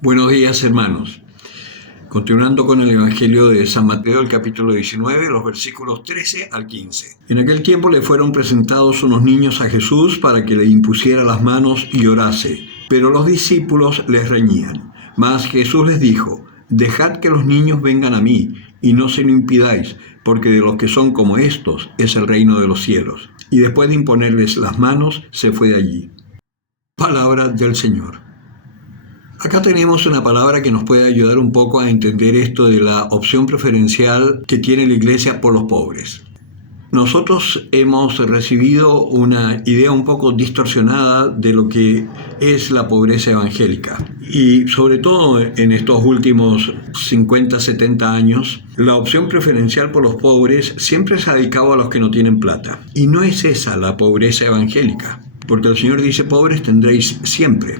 Buenos días, hermanos. Continuando con el Evangelio de San Mateo, el capítulo 19, los versículos 13 al 15. En aquel tiempo le fueron presentados unos niños a Jesús para que le impusiera las manos y orase, pero los discípulos les reñían. Mas Jesús les dijo: Dejad que los niños vengan a mí, y no se lo impidáis, porque de los que son como estos es el reino de los cielos. Y después de imponerles las manos, se fue de allí. Palabra del Señor. Acá tenemos una palabra que nos puede ayudar un poco a entender esto de la opción preferencial que tiene la Iglesia por los pobres. Nosotros hemos recibido una idea un poco distorsionada de lo que es la pobreza evangélica. Y sobre todo en estos últimos 50, 70 años, la opción preferencial por los pobres siempre se ha dedicado a los que no tienen plata. Y no es esa la pobreza evangélica, porque el Señor dice: pobres tendréis siempre,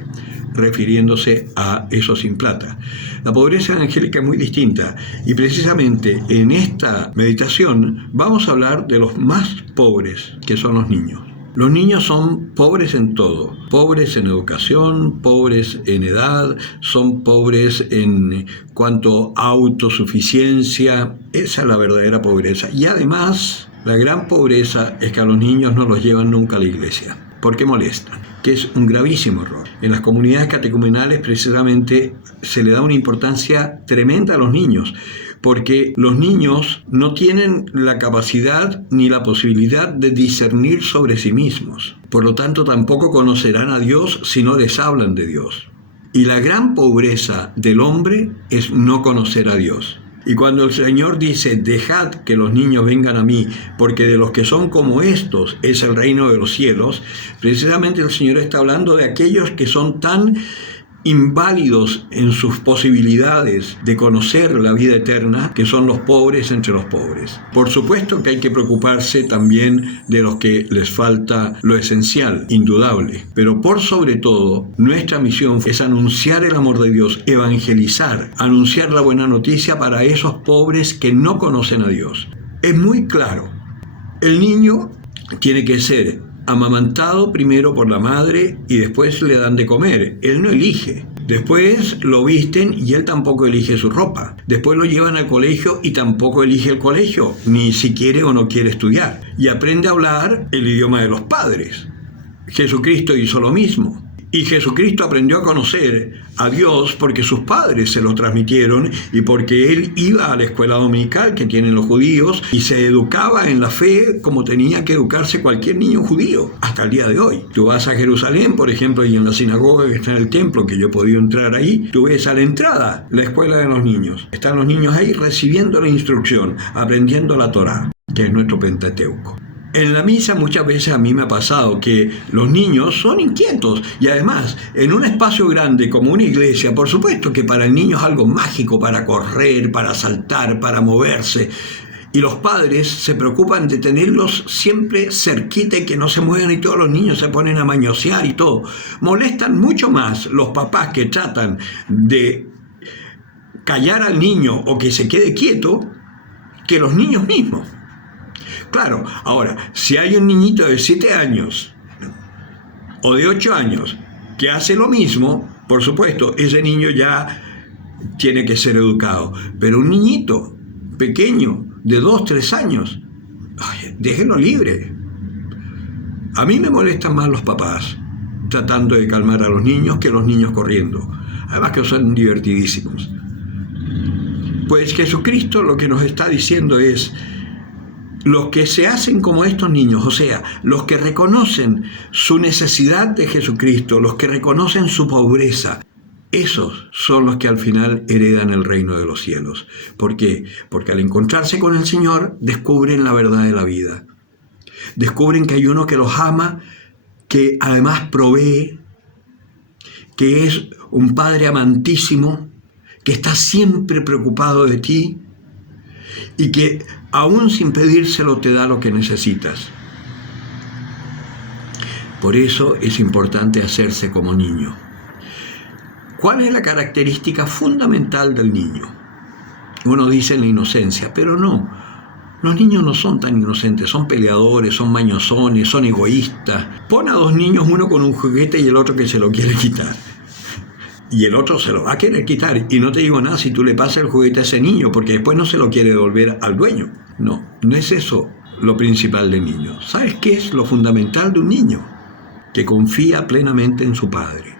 refiriéndose a esos sin plata. La pobreza evangélica es muy distinta, y precisamente en esta meditación vamos a hablar de los más pobres, que son los niños. Los niños son pobres en todo: pobres en educación, pobres en edad, son pobres en cuanto a autosuficiencia. Esa es la verdadera pobreza. Y además, la gran pobreza es que a los niños no los llevan nunca a la iglesia, porque molestan, que es un gravísimo error. En las comunidades catecumenales precisamente se le da una importancia tremenda a los niños, porque los niños no tienen la capacidad ni la posibilidad de discernir sobre sí mismos. Por lo tanto, tampoco conocerán a Dios si no les hablan de Dios. Y la gran pobreza del hombre es no conocer a Dios. Y cuando el Señor dice: dejad que los niños vengan a mí, porque de los que son como estos es el reino de los cielos, precisamente el Señor está hablando de aquellos que son tan inválidos en sus posibilidades de conocer la vida eterna, que son los pobres entre los pobres. Por supuesto que hay que preocuparse también de los que les falta lo esencial, indudable, pero por sobre todo nuestra misión es anunciar el amor de Dios, evangelizar, anunciar la buena noticia para esos pobres que no conocen a Dios. Es muy claro: el niño tiene que ser amamantado primero por la madre y después le dan de comer. Él no elige. Después lo visten y él tampoco elige su ropa. Después lo llevan al colegio y tampoco elige el colegio, ni si quiere o no quiere estudiar. Y aprende a hablar el idioma de los padres. Jesucristo hizo lo mismo. Y Jesucristo aprendió a conocer a Dios porque sus padres se lo transmitieron y porque él iba a la escuela dominical que tienen los judíos y se educaba en la fe como tenía que educarse cualquier niño judío hasta el día de hoy. Tú vas a Jerusalén, por ejemplo, y en la sinagoga que está en el templo, que yo he podido entrar ahí, tú ves a la entrada la escuela de los niños. Están los niños ahí recibiendo la instrucción, aprendiendo la Torá, que es nuestro Pentateuco. En la misa muchas veces a mí me ha pasado que los niños son inquietos y además en un espacio grande como una iglesia, por supuesto que para el niño es algo mágico para correr, para saltar, para moverse, y los padres se preocupan de tenerlos siempre cerquita y que no se muevan, y todos los niños se ponen a mañosear y todo. Molestan mucho más los papás que tratan de callar al niño o que se quede quieto que los niños mismos. Claro, ahora, si hay un niñito de 7 años o de 8 años que hace lo mismo, por supuesto, ese niño ya tiene que ser educado. Pero un niñito pequeño de 2, 3 años, déjenlo libre. A mí me molestan más los papás tratando de calmar a los niños que los niños corriendo. Además que son divertidísimos. Pues Jesucristo lo que nos está diciendo es: los que se hacen como estos niños, o sea, los que reconocen su necesidad de Jesucristo, los que reconocen su pobreza, esos son los que al final heredan el reino de los cielos. ¿Por qué? Porque al encontrarse con el Señor descubren la verdad de la vida. Descubren que hay uno que los ama, que además provee, que es un Padre amantísimo, que está siempre preocupado de ti y que aún sin pedírselo te da lo que necesitas. Por eso es importante hacerse como niño. ¿Cuál es la característica fundamental del niño? Uno dice la inocencia, pero no. Los niños no son tan inocentes, son peleadores, son mañosones, son egoístas. Pon a 2 niños, uno con un juguete y el otro que se lo quiere quitar. y el otro se lo va a querer quitar. Y no te digo nada si tú le pasas el juguete a ese niño, porque después no se lo quiere devolver al dueño. No, no es eso lo principal del niño. ¿Sabes qué es lo fundamental de un niño? Que confía plenamente en su padre.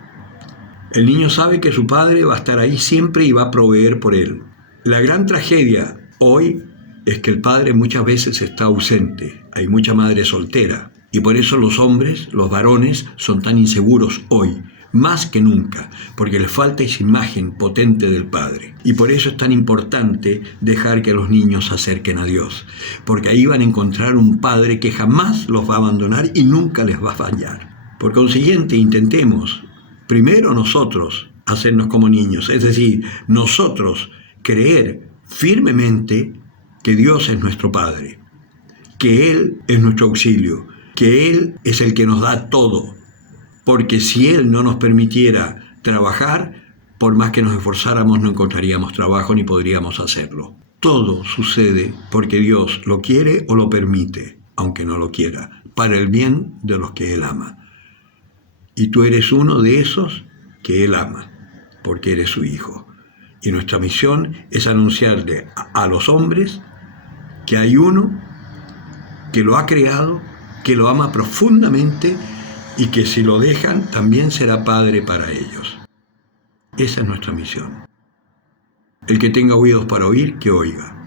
El niño sabe que su padre va a estar ahí siempre y va a proveer por él. La gran tragedia hoy es que el padre muchas veces está ausente. Hay mucha madre soltera. Y por eso los hombres, los varones, son tan inseguros hoy, más que nunca, porque les falta esa imagen potente del Padre. Y por eso es tan importante dejar que los niños se acerquen a Dios, porque ahí van a encontrar un Padre que jamás los va a abandonar y nunca les va a fallar. Por consiguiente, intentemos primero nosotros hacernos como niños, es decir, nosotros creer firmemente que Dios es nuestro Padre, que Él es nuestro auxilio, que Él es el que nos da todo, porque si Él no nos permitiera trabajar, por más que nos esforzáramos no encontraríamos trabajo ni podríamos hacerlo. Todo sucede porque Dios lo quiere o lo permite, aunque no lo quiera, para el bien de los que Él ama. Y tú eres uno de esos que Él ama, porque eres su hijo. Y nuestra misión es anunciarle a los hombres que hay uno que lo ha creado, que lo ama profundamente y que si lo dejan también será padre para ellos. Esa es nuestra misión. El que tenga oídos para oír, que oiga.